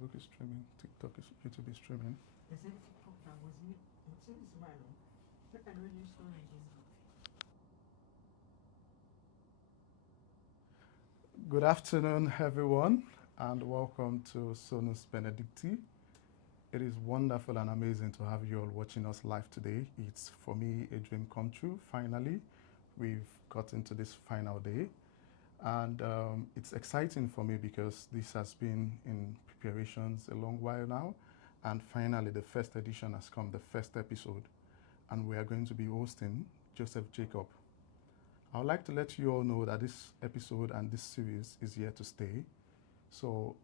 Facebook is streaming, TikTok is, YouTube is streaming. Good afternoon, everyone, and welcome to Sonus Benedicti. It is wonderful and amazing to have you all watching us live today. It's, for me, a dream come true. Finally, we've gotten to this final day. And it's exciting for me because this has been in preparations a long while now. And finally, the first edition has come, the first episode. And we are going to be hosting Joseph Jacob. I would like to let you all know that this episode and this series is here to stay. So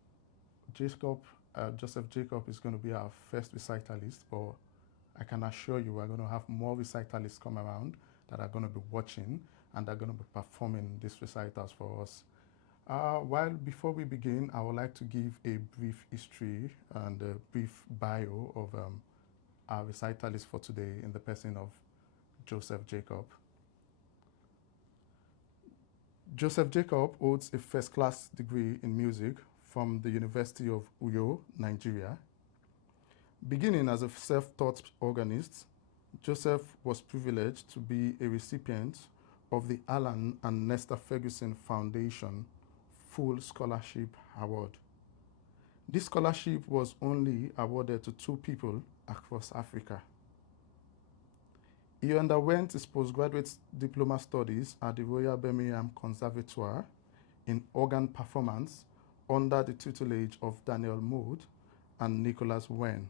Joseph Jacob is going to be our first recitalist, but I can assure you we're going to have more recitalists come around that are going to be watching and are going to be performing these recitals for us. Before we begin, I would like to give a brief history and a brief bio of our recitalist for today in the person of Joseph Jacob. Joseph Jacob holds a first-class degree in music from the University of Uyo, Nigeria. Beginning as a self-taught organist, Joseph was privileged to be a recipient of the Alan and Nesta Ferguson Foundation Full Scholarship Award. This scholarship was only awarded to 2 people across Africa. He underwent his postgraduate diploma studies at the Royal Birmingham Conservatoire in organ performance under the tutelage of Daniel Mood and Nicholas Wen.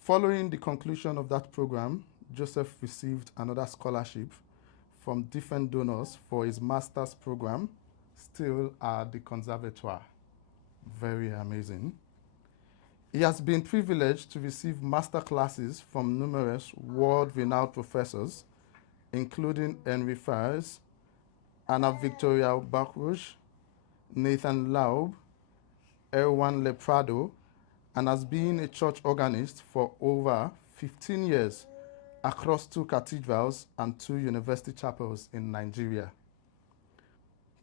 Following the conclusion of that program, Joseph received another scholarship from different donors for his master's program, still at the Conservatoire. Very amazing. He has been privileged to receive master classes from numerous world-renowned professors, including Henry Fires, Anna Victoria Bacrouche, Nathan Laub, Erwan Leprado, and has been a church organist for over 15 years across 2 cathedrals and 2 university chapels in Nigeria.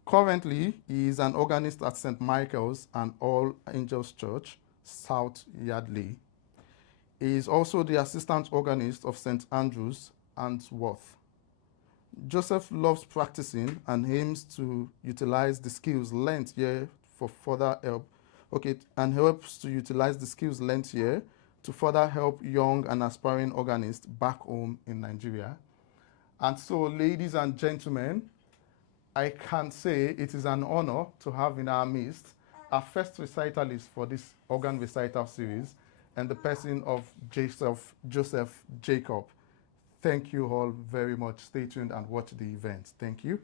Currently, he is an organist at St. Michael's and All Angels Church, South Yardley. He is also the assistant organist of St. Andrew's, Wandsworth. Joseph loves practicing and aims to utilize the skills learnt here for further help. And helps to utilize the skills learnt here to further help young and aspiring organists back home in Nigeria. And so, ladies and gentlemen, I can say it is an honor to have in our midst our first recitalist for this organ recital series, and the person of Joseph Jacob. Thank you all very much. Stay tuned and watch the event. Thank you.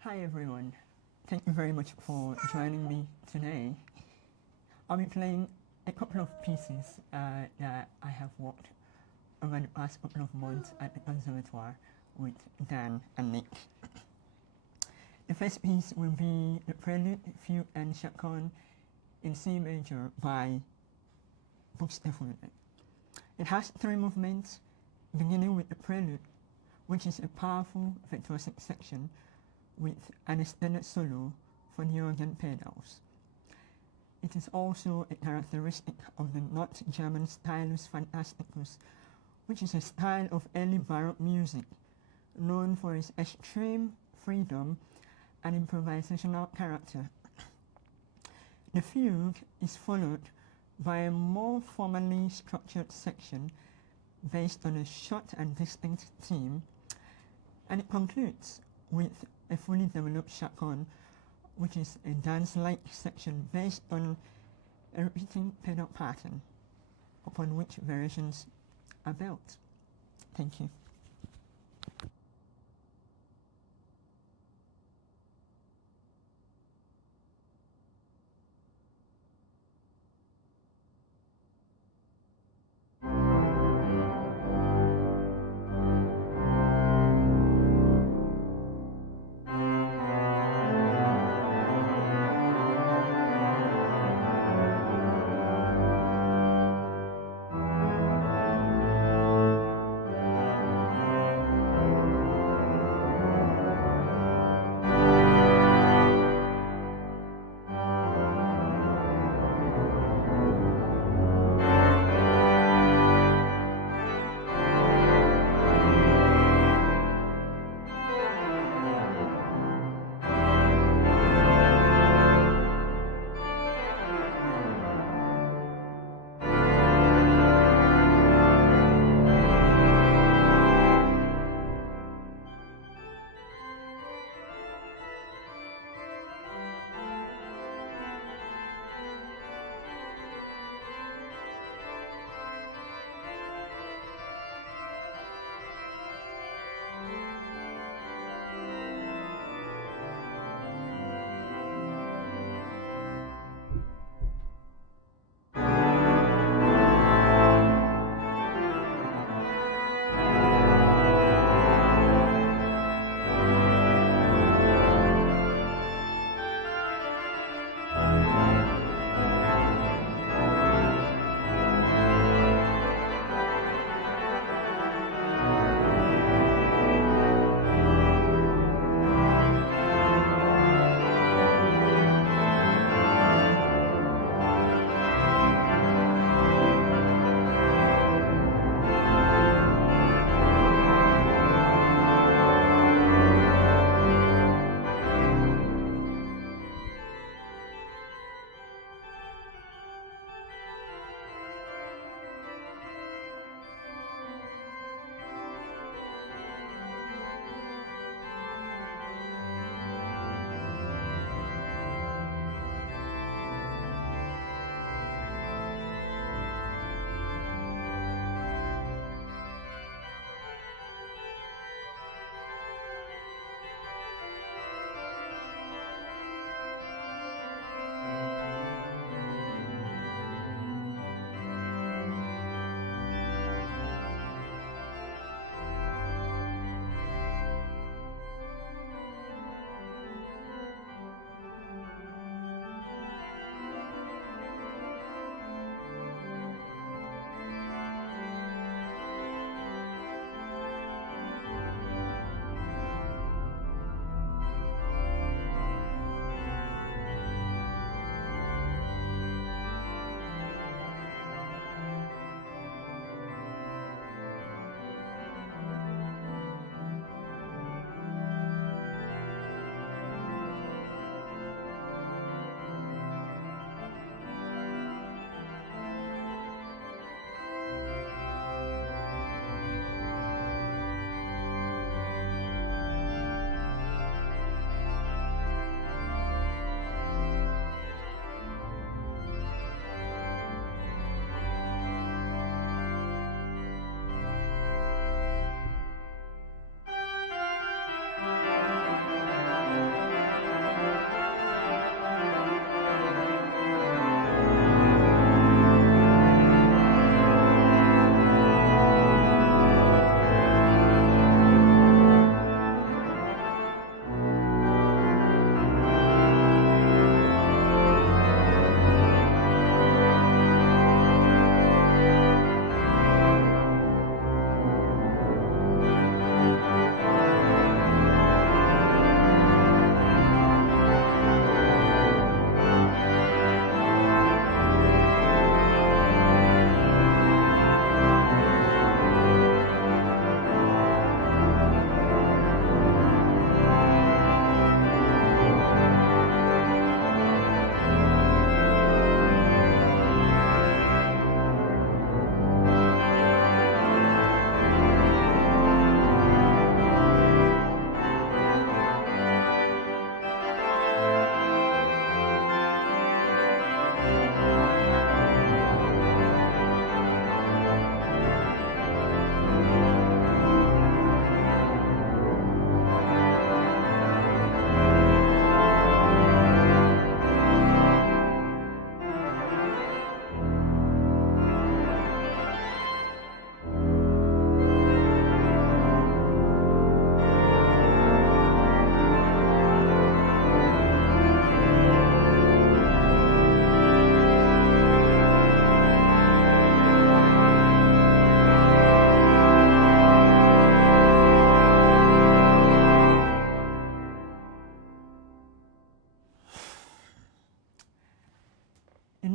Hi everyone, thank you very much for joining me today. I'll be playing a couple of pieces that I have worked over the past couple of months at the Conservatoire with Dan and Nick. The first piece will be the Prelude, Fugue and Ciacona in C major by Buxtehude. It has 3 movements, beginning with the Prelude, which is a powerful virtuosic section with an extended solo for the organ pedals. It is also a characteristic of the North German stylus fantasticus, which is a style of early Baroque music, known for its extreme freedom and improvisational character. The fugue is followed by a more formally structured section based on a short and distinct theme, and it concludes with a fully developed Ciacona, which is a dance-like section based on a repeating pedal pattern, upon which variations are built. Thank you.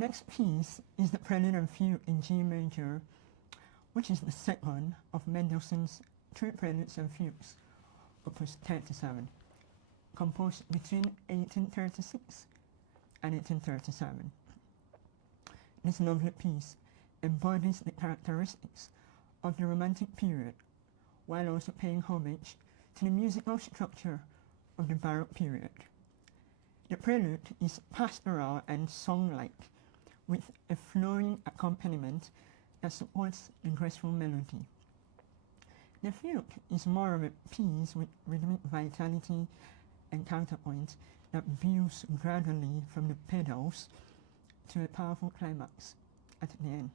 next piece is the Prelude and Fugue in G major, which is the second of Mendelssohn's two preludes and fugues, opus 37, composed between 1836 and 1837. This lovely piece embodies the characteristics of the Romantic period, while also paying homage to the musical structure of the Baroque period. The prelude is pastoral and song-like, with a flowing accompaniment that supports the graceful melody. The fugue is more of a piece with rhythmic vitality and counterpoint that builds gradually from the pedals to a powerful climax at the end.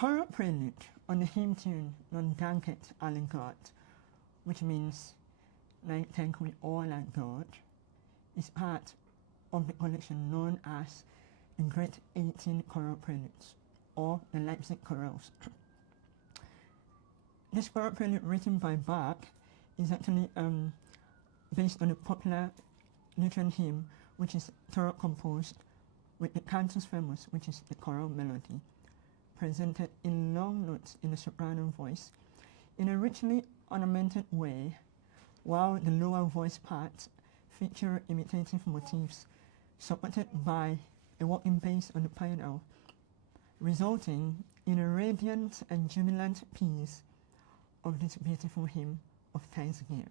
choral prelude on the hymn tune danket, Alle Gott, which means thank we all at God, is part of the collection known as the Great 18 Choral Preludes, or the Leipzig Chorales. This choral prelude written by Bach is actually based on a popular Lutheran hymn which is thorough composed with the cantus firmus, which is the choral melody, presented in long notes in a soprano voice in a richly ornamented way, while the lower voice parts feature imitative motifs supported by a walking bass on the piano, resulting in a radiant and jubilant piece of this beautiful hymn of thanksgiving.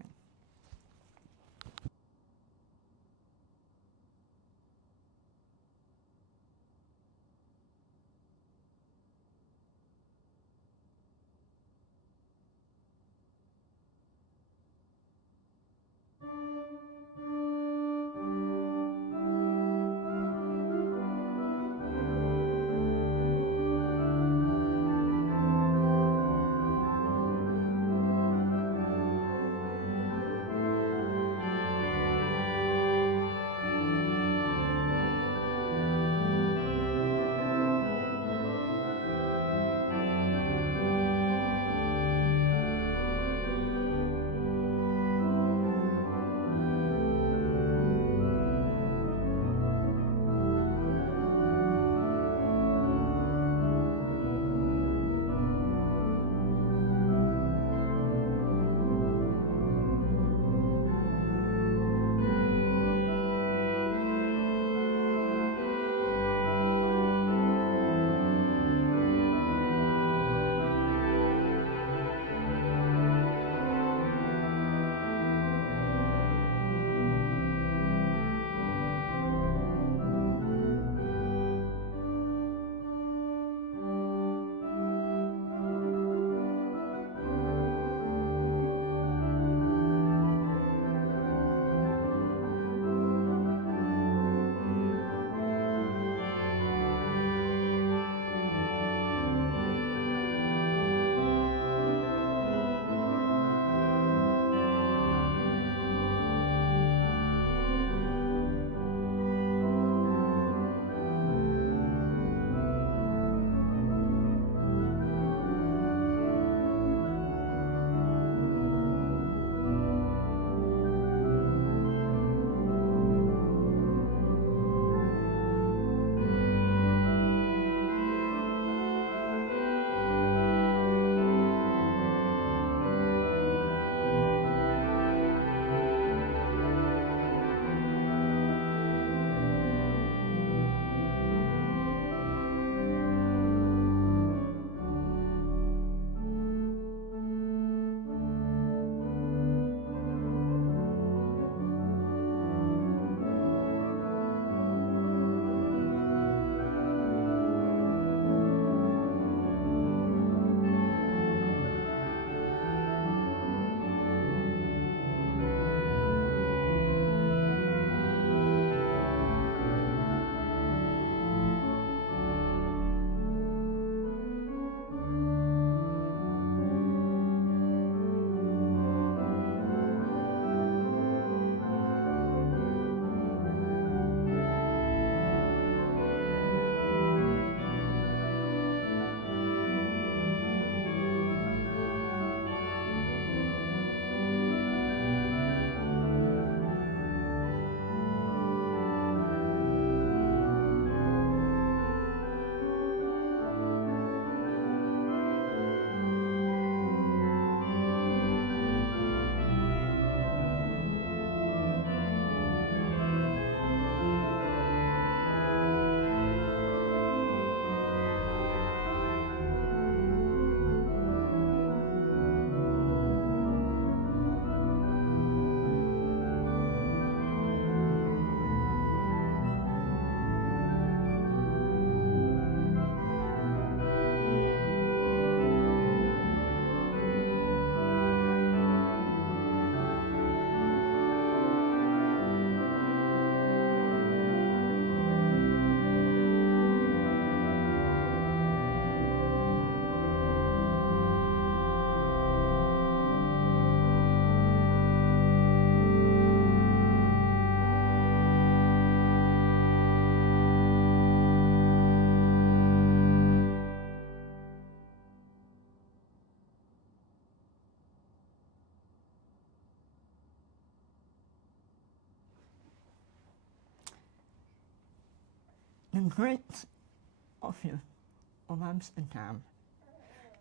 the Great Opera of Amsterdam.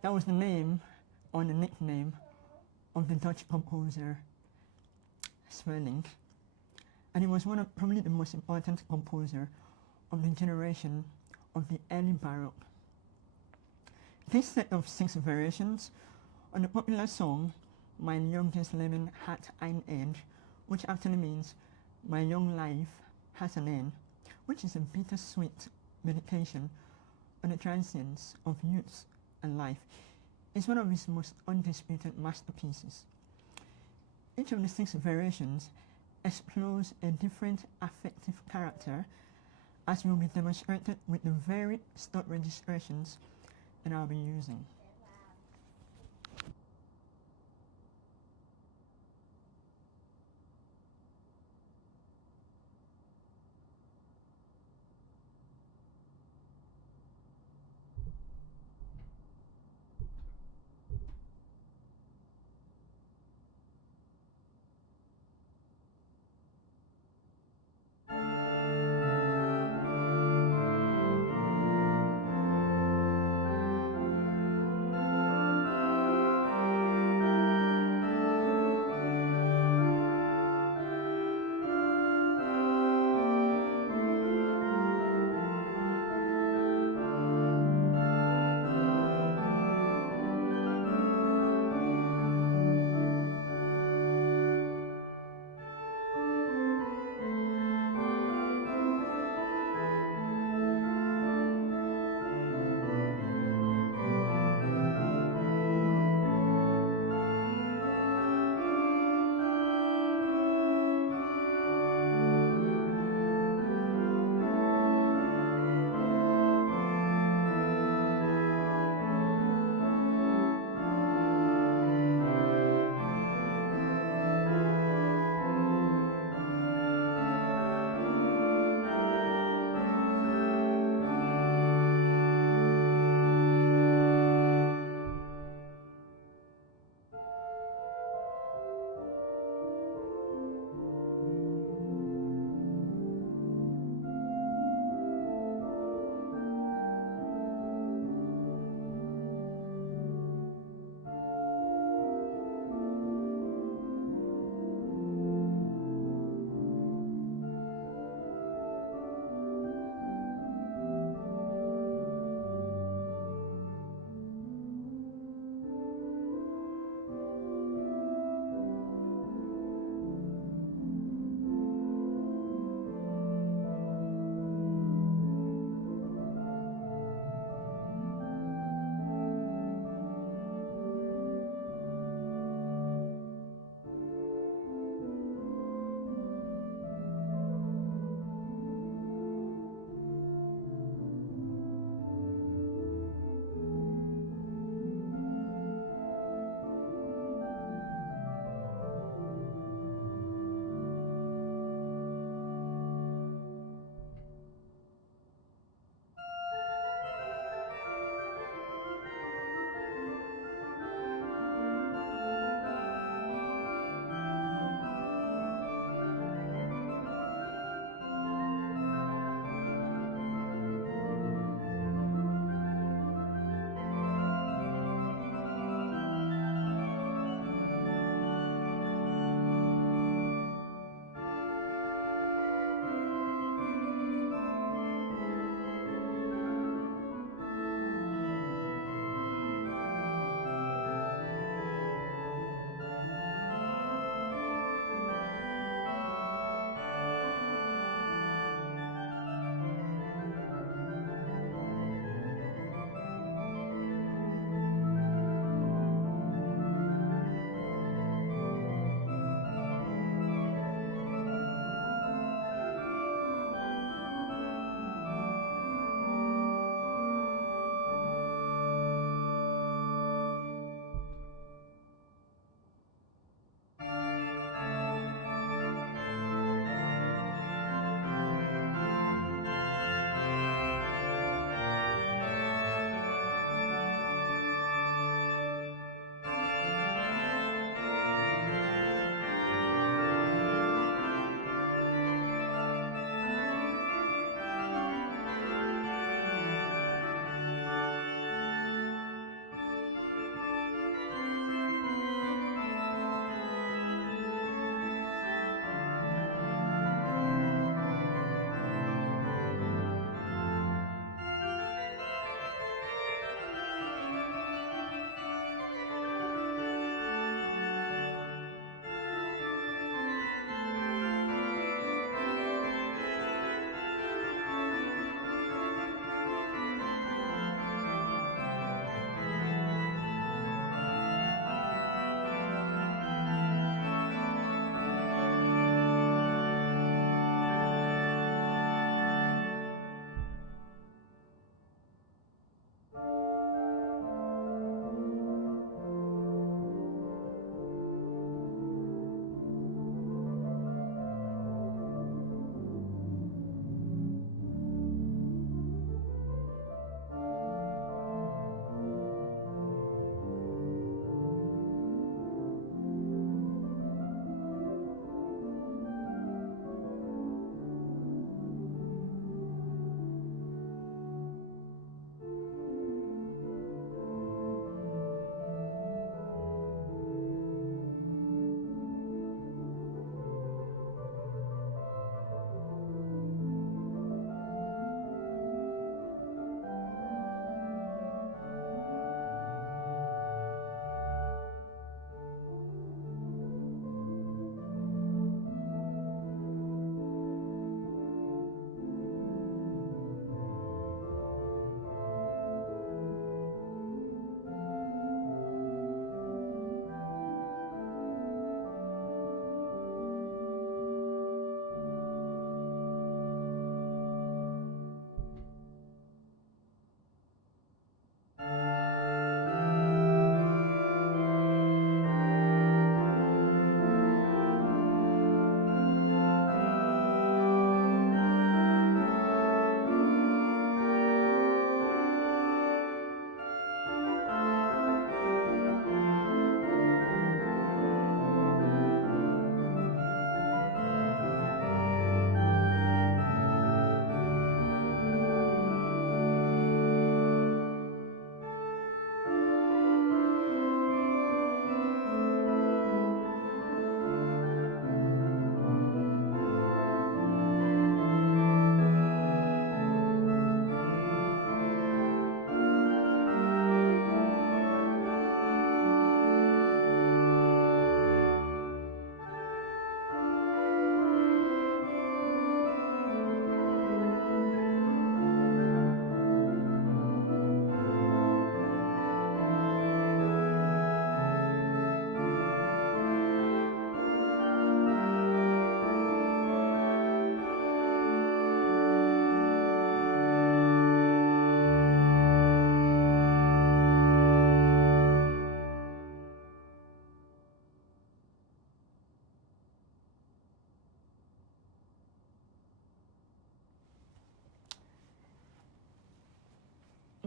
That was the name or the nickname of the Dutch composer Sweelinck, and he was probably the most important composer of the generation of the early Baroque. This set of 6 variations on the popular song My Junges Leben hat ein Ende, which actually means my young life has an end, which is a bittersweet meditation on the transience of youth and life, is one of his most undisputed masterpieces. Each of the 6 variations explores a different affective character, as will be demonstrated with the varied stud registrations that I'll be using.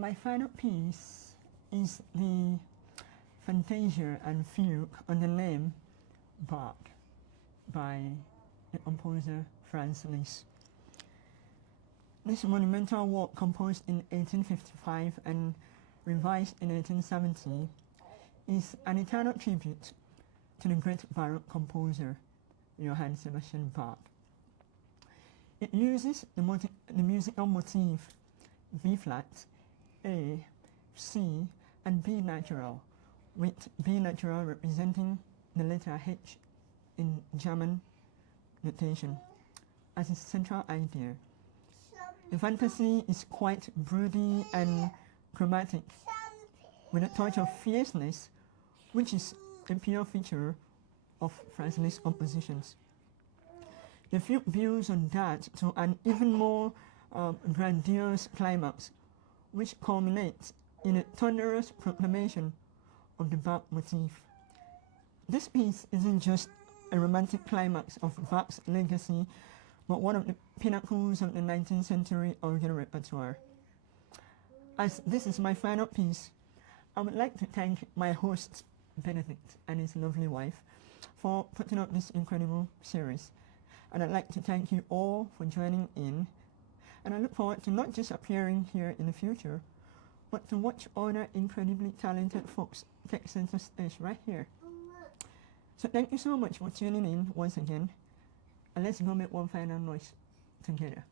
My final piece is the Fantasia and Fugue on the name Bach by the composer Franz Liszt. This monumental work, composed in 1855 and revised in 1870, is an eternal tribute to the great Baroque composer Johann Sebastian Bach. It uses the musical motif B flat, A, C, and B natural, with B natural representing the letter H in German notation as its central idea. The fantasy is quite broody and chromatic, with a touch of fierceness, which is a pure feature of Franz Liszt's compositions. The fugue builds on that to an even more grandiose climax, which culminates in a thunderous proclamation of the Bach motif. This piece isn't just a romantic climax of Bach's legacy, but one of the pinnacles of the 19th century organ repertoire. As this is my final piece, I would like to thank my host, Benedict, and his lovely wife for putting up this incredible series. And I'd like to thank you all for joining in, and I look forward to not just appearing here in the future, but to watch other incredibly talented folks take center stage right here. So thank you so much for tuning in once again, and let's go make one final noise together.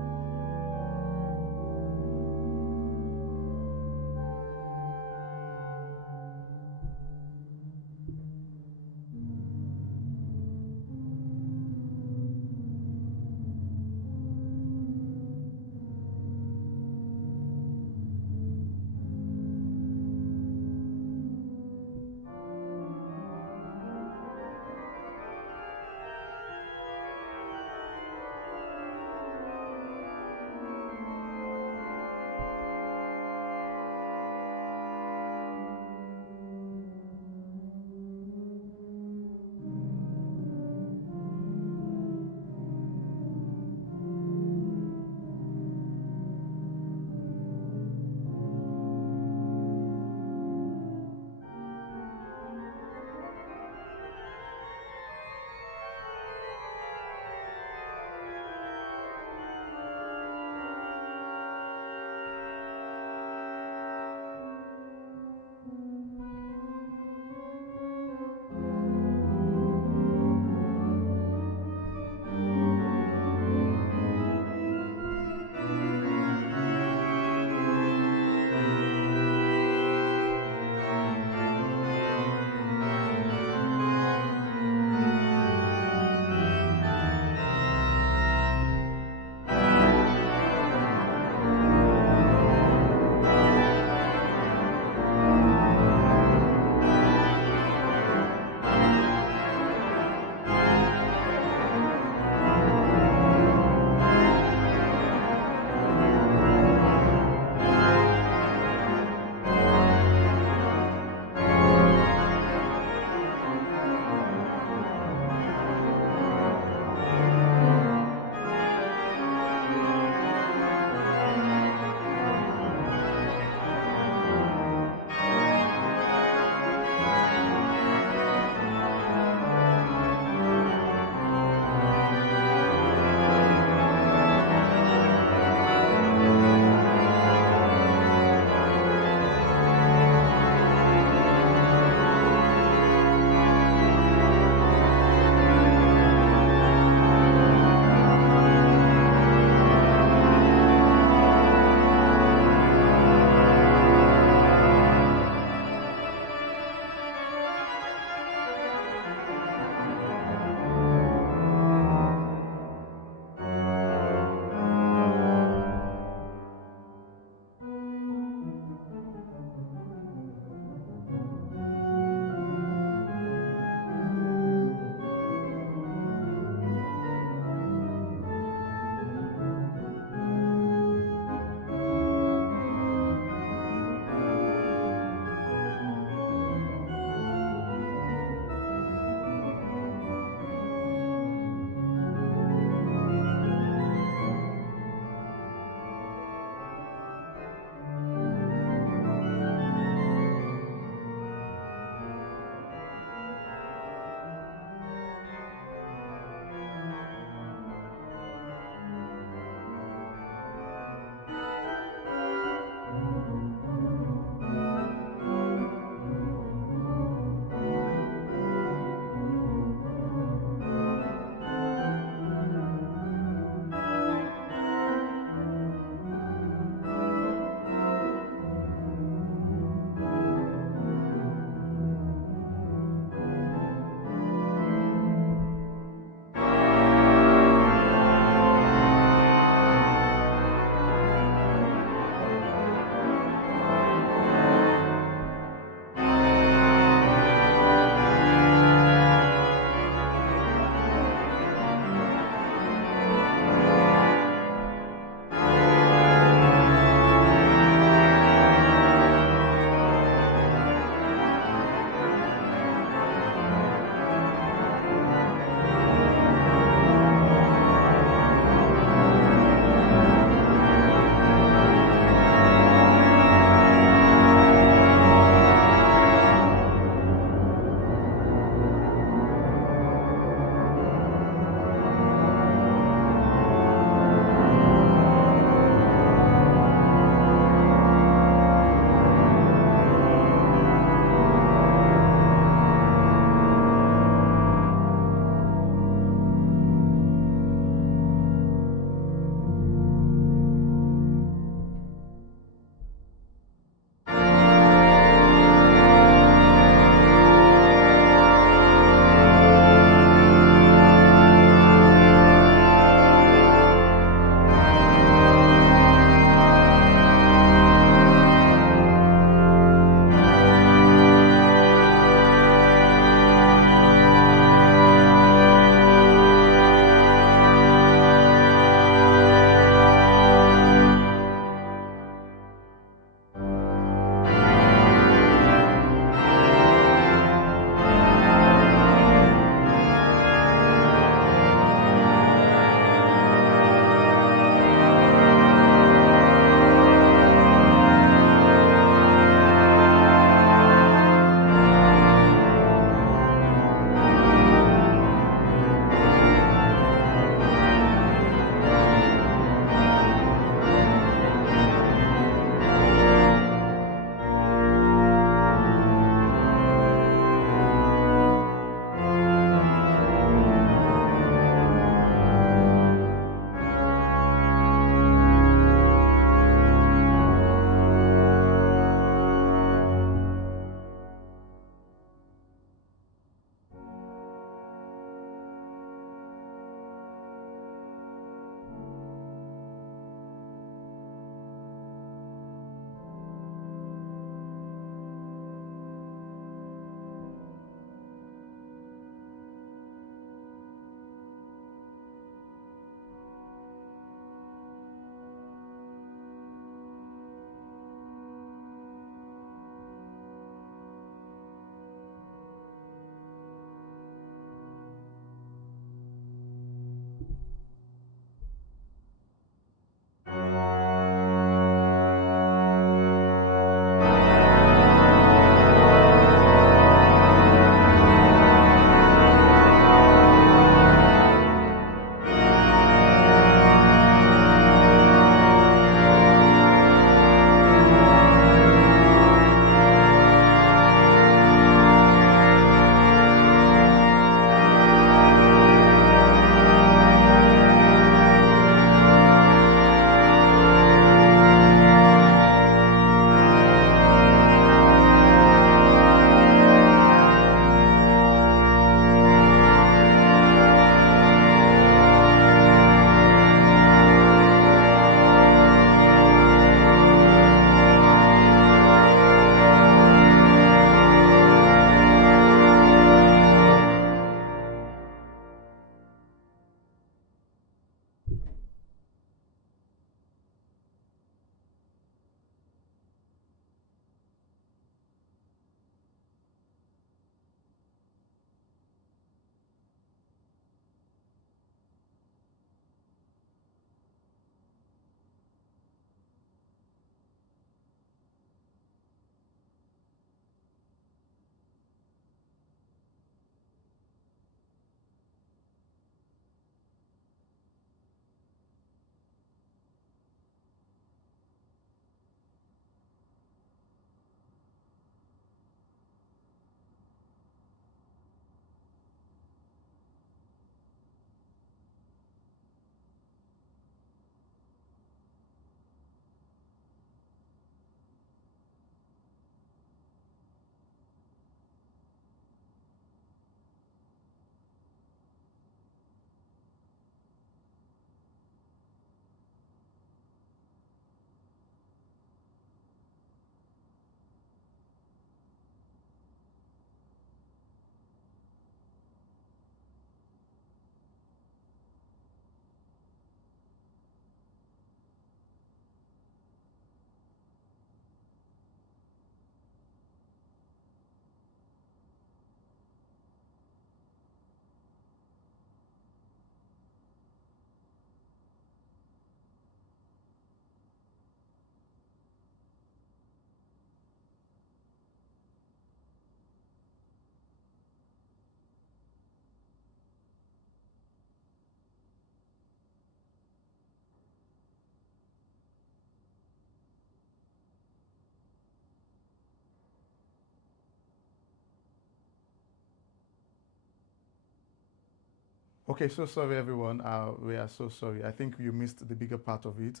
Okay, so sorry everyone. We are so sorry. I think you missed the bigger part of it.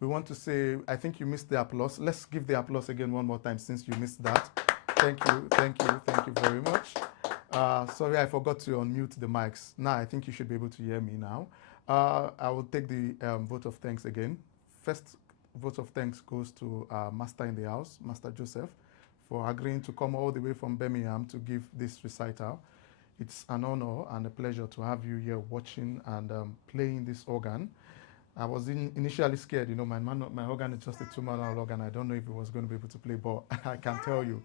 We want to say, I think you missed the applause. Let's give the applause again one more time since you missed that. Thank you, thank you, thank you very much. Sorry, I forgot to unmute the mics. Now I think you should be able to hear me now. I will take the vote of thanks again. First vote of thanks goes to Master in the house, Master Joseph, for agreeing to come all the way from Birmingham to give this recital. It's an honor and a pleasure to have you here watching and playing this organ. I was initially scared, you know, my organ is just a 2-manual organ. I don't know if it was going to be able to play, but I can tell you,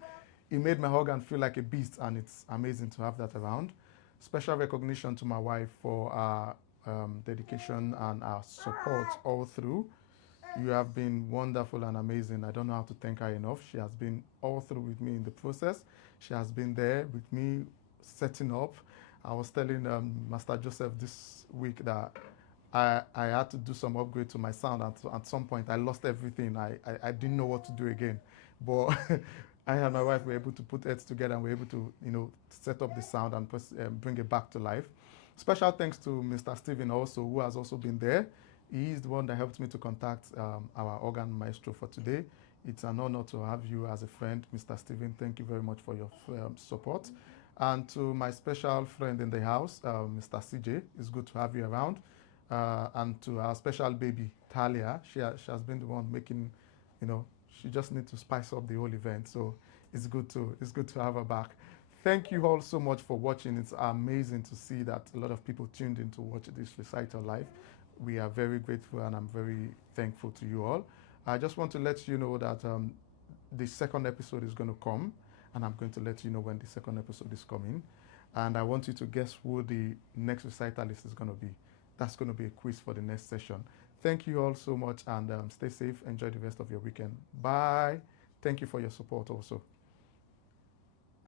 it made my organ feel like a beast, and it's amazing to have that around. Special recognition to my wife for our dedication and our support all through. You have been wonderful and amazing. I don't know how to thank her enough. She has been all through with me in the process. She has been there with me setting up. I was telling Master Joseph this week that I had to do some upgrade to my sound. At some point, I lost everything. I didn't know what to do again. But I and my wife were able to put heads together and were able to, you know, set up the sound and bring it back to life. Special thanks to Mr. Stephen also, who has also been there. He is the one that helped me to contact our organ maestro for today. It's an honor to have you as a friend, Mr. Stephen. Thank you very much for your support. And to my special friend in the house, Mr. CJ, it's good to have you around. And to our special baby, Talia, she has been the one making, you know, she just needs to spice up the whole event. So it's good to have her back. Thank you all so much for watching. It's amazing to see that a lot of people tuned in to watch this recital live. We are very grateful and I'm very thankful to you all. I just want to let you know that the second episode is going to come, and I'm going to let you know when the second episode is coming. And I want you to guess who the next recitalist is going to be. That's going to be a quiz for the next session. Thank you all so much, and stay safe. Enjoy the rest of your weekend. Bye. Thank you for your support also.